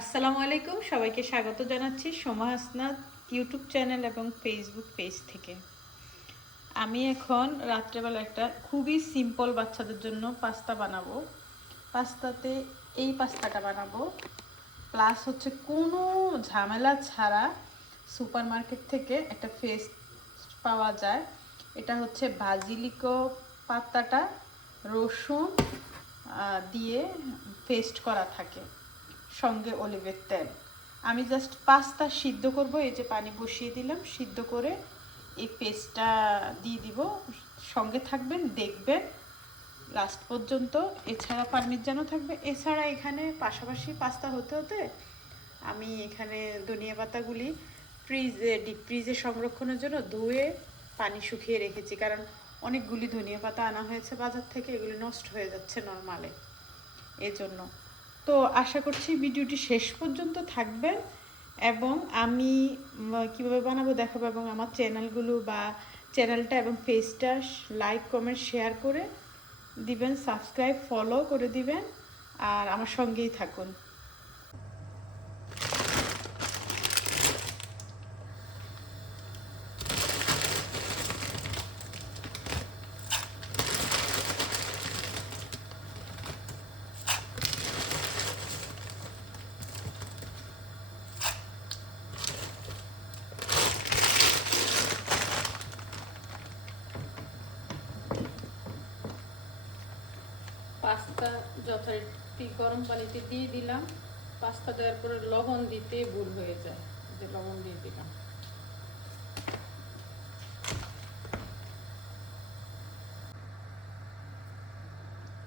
আসসালামু আলাইকুম, সবাইকে স্বাগত জানাচ্ছি শোমা হাসনাত ইউটিউব চ্যানেল এবং ফেসবুক পেজ থেকে। আমি এখন রাত্রেবেলা একটা খুবই সিম্পল বাচ্চাদের জন্য পাস্তা বানাবো। পাস্তাতে এই পাস্তাটা বানাবো, প্লাস হচ্ছে কোনো ঝামেলা ছাড়া সুপার মার্কেট থেকে একটা পেস্ট পাওয়া যায়। এটা হচ্ছে বাজিলিকো পাতাটা রসুন দিয়ে পেস্ট করা থাকে, সঙ্গে অলিভের তেল। আমি জাস্ট পাস্তা সিদ্ধ করব, এই যে পানি বসিয়ে দিলাম, সিদ্ধ করে এই পেস্টটা দিয়ে দিব। সঙ্গে থাকবেন, দেখবেন লাস্ট পর্যন্ত। এছাড়া পারমিজানও থাকবে। এছাড়া এখানে পাশাপাশি পাস্তা হতে হতে আমি এখানে ধনিয়া পাতাগুলি ডিপ ফ্রিজে সংরক্ষণের জন্য ধুয়ে পানি শুকিয়ে রেখেছি, কারণ অনেকগুলি ধনিয়া পাতা আনা হয়েছে বাজার থেকে, এগুলি নষ্ট হয়ে যাচ্ছে নরমালে, এজন্য। তো আশা করছি ভিডিওটি শেষ পর্যন্ত থাকবেন এবং আমি কীভাবে বানাবো দেখাবো, এবং আমার চ্যানেলটা এবং পেজটা লাইক কমেন্ট শেয়ার করে দিবেন, সাবস্ক্রাইব ফলো করে দিবেন, আর আমার সঙ্গেই থাকুন। পাস্তা যথারীতি গরম পানিতে দিয়ে দিলাম। পাস্তা দেওয়ার পরে লবণ দিতে ভুল হয়ে যায়, যে লবণ দিয়ে দিলাম।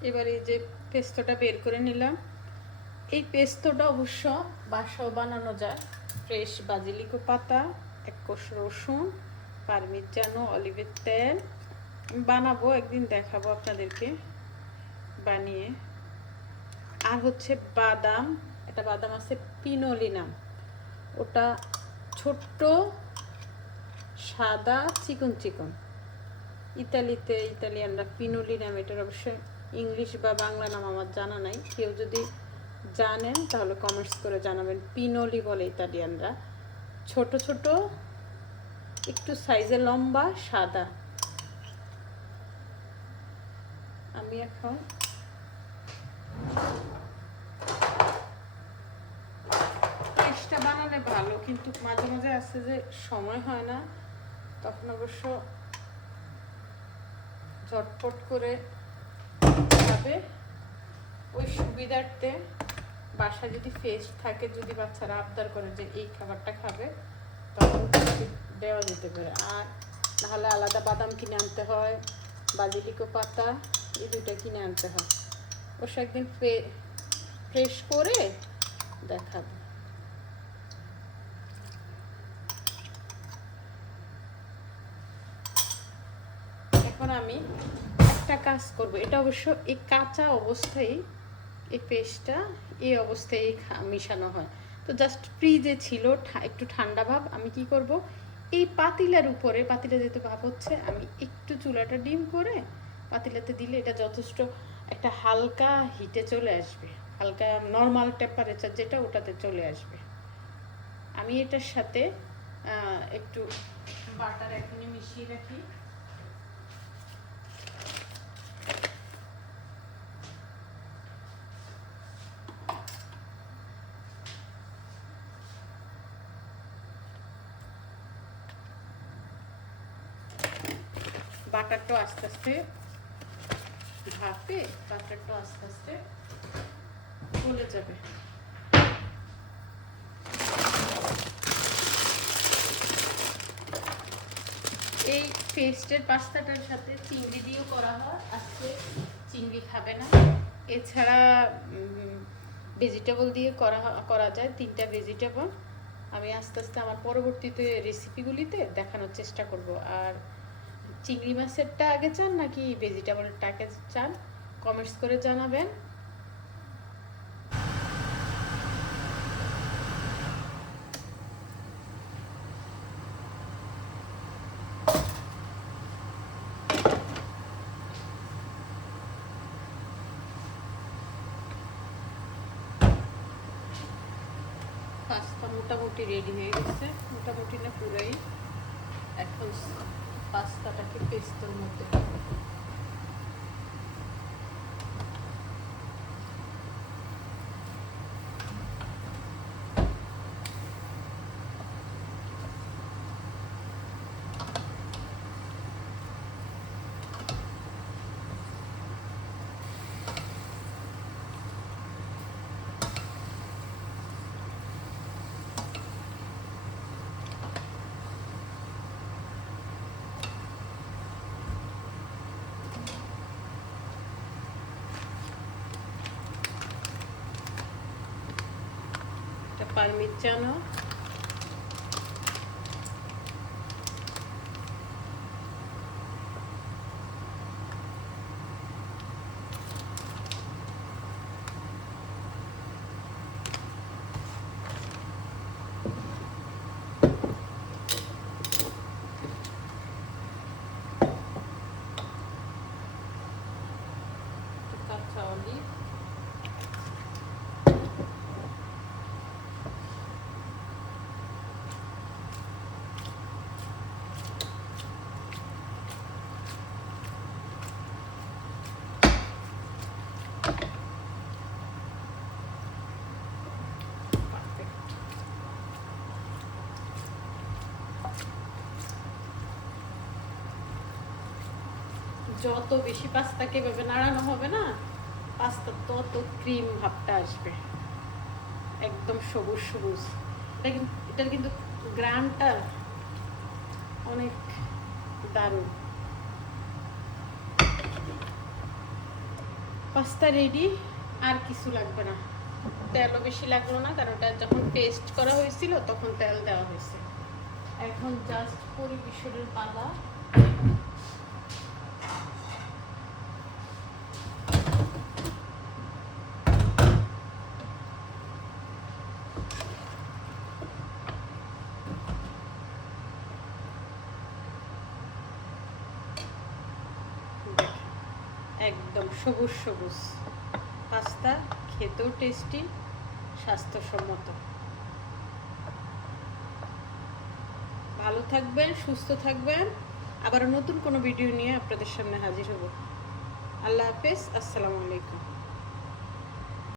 এবার এই যে পেস্তটা বের করে নিলাম। এই পেস্তটা অবশ্য বাসাও বানানো যায়। ফ্রেশ বাজিলিকো পাতা, এক কোষ রসুন, পারমিজানো, অলিভের তেল। বানাবো, একদিন দেখাবো আপনাদেরকে বানিয়ে। আর হচ্ছে বাদাম, একটা বাদাম আছে পিনোলি নাম, ওটা ছোট্ট সাদা চিকন চিকন। ইতালিয়ানরা পিনোলি নাম, এটার অবশ্যই ইংলিশ বা বাংলা নাম আমার জানা নাই। কেউ যদি জানেন তাহলে কমেন্টস করে জানাবেন। পিনোলি বলে ইতালিয়ানরা। ছোট ছোট, একটু সাইজে লম্বা, সাদা। আমি এখন পেস্টটা বানালে ভালো, কিন্তু মাঝে মাঝে আছে যে সময় হয় না, তখন অবশ্য ঝটপট করে খাবে। ওই সুবিধার্থে বাসায় যদি পেস্ট থাকে, যদি বাচ্চারা আবদার করে যে এই খাবারটা খাবে, তখন দেওয়া যেতে পারে। আর নাহলে আলাদা বাদাম কিনে আনতে হয়, বাজিলিকো পাতা, এই দুটো কিনে আনতে হয়। অবশ্য একদিন ফ্রেশ করে দেখাবো। এখন আমি একটা কাজ করব, এটা অবশ্য এই কাঁচা অবস্থায় এই পেস্টটা এই অবস্থায় মিশানো হয়। তো জাস্ট ফ্রিজে ছিল, একটু ঠান্ডা ভাব। আমি কি করব, এই পাতিলার উপরে, পাতিলা যেহেতু ভাব হচ্ছে, আমি একটু চুলাটা ডিম করে পাতিলাতে দিলে এটা যথেষ্ট একটা হালকা হিটে চলে আসবে, হালকা নর্মাল টেম্পারেচার যেটা, ওটাতে চলে আসবে। আমি এটার সাথে একটু বাটার এখনই মিশিয়ে রাখি। বাটারটা আস্তে আস্তে ভাপে, বাটারটা আস্তে আস্তে গলে যাবে। এই পেস্টের পাস্তাটার সাথে চিংড়ি দিয়েও করা হয়। আজকে চিংড়ি খাবে না। এছাড়া ভেজিটেবল দিয়ে করা যায়, 3টা ভেজিটেবল। আমি আস্তে আস্তে আমার পরবর্তীতে রেসিপিগুলিতে দেখানোর চেষ্টা করব। আর চিংড়ি মাছেরটা আগে চান নাকি ভেজিটেবলটা আগে চান, কমেন্টস করে জানাবেন। পাস্তা মোটামুটি রেডি হয়ে গেছে, মোটামুটি না পুরাই। এখন পাস্তাটাকে পেস্তোর মধ্যে parmigiano, কাঁচা অলিভ, যত বেশি পাস্তাকে এভাবে নাড়ানো হবে না, পাস্তা তত ক্রিম ভাবটা আসবে, একদম সবুজ সবুজ। এটার কিন্তু গ্রানটা অনেক দারুণ। পাস্তা রেডি, আর কিছু লাগবে না। তেলও বেশি লাগলো না, কারণ ওটা যখন পেস্ট করা হয়েছিল তখন তেল দেওয়া হয়েছে। এখন জাস্ট পরিবেশনের পালা। একদম সবুজ সবুজ পাস্তা, খেতেও টেস্টি, স্বাস্থ্যসম্মত। ভালো থাকবেন, সুস্থ থাকবেন। আবার নতুন কোনো ভিডিও নিয়ে আপনাদের সামনে হাজির হব। আল্লাহ হাফেজ, আসসালামু আলাইকুম।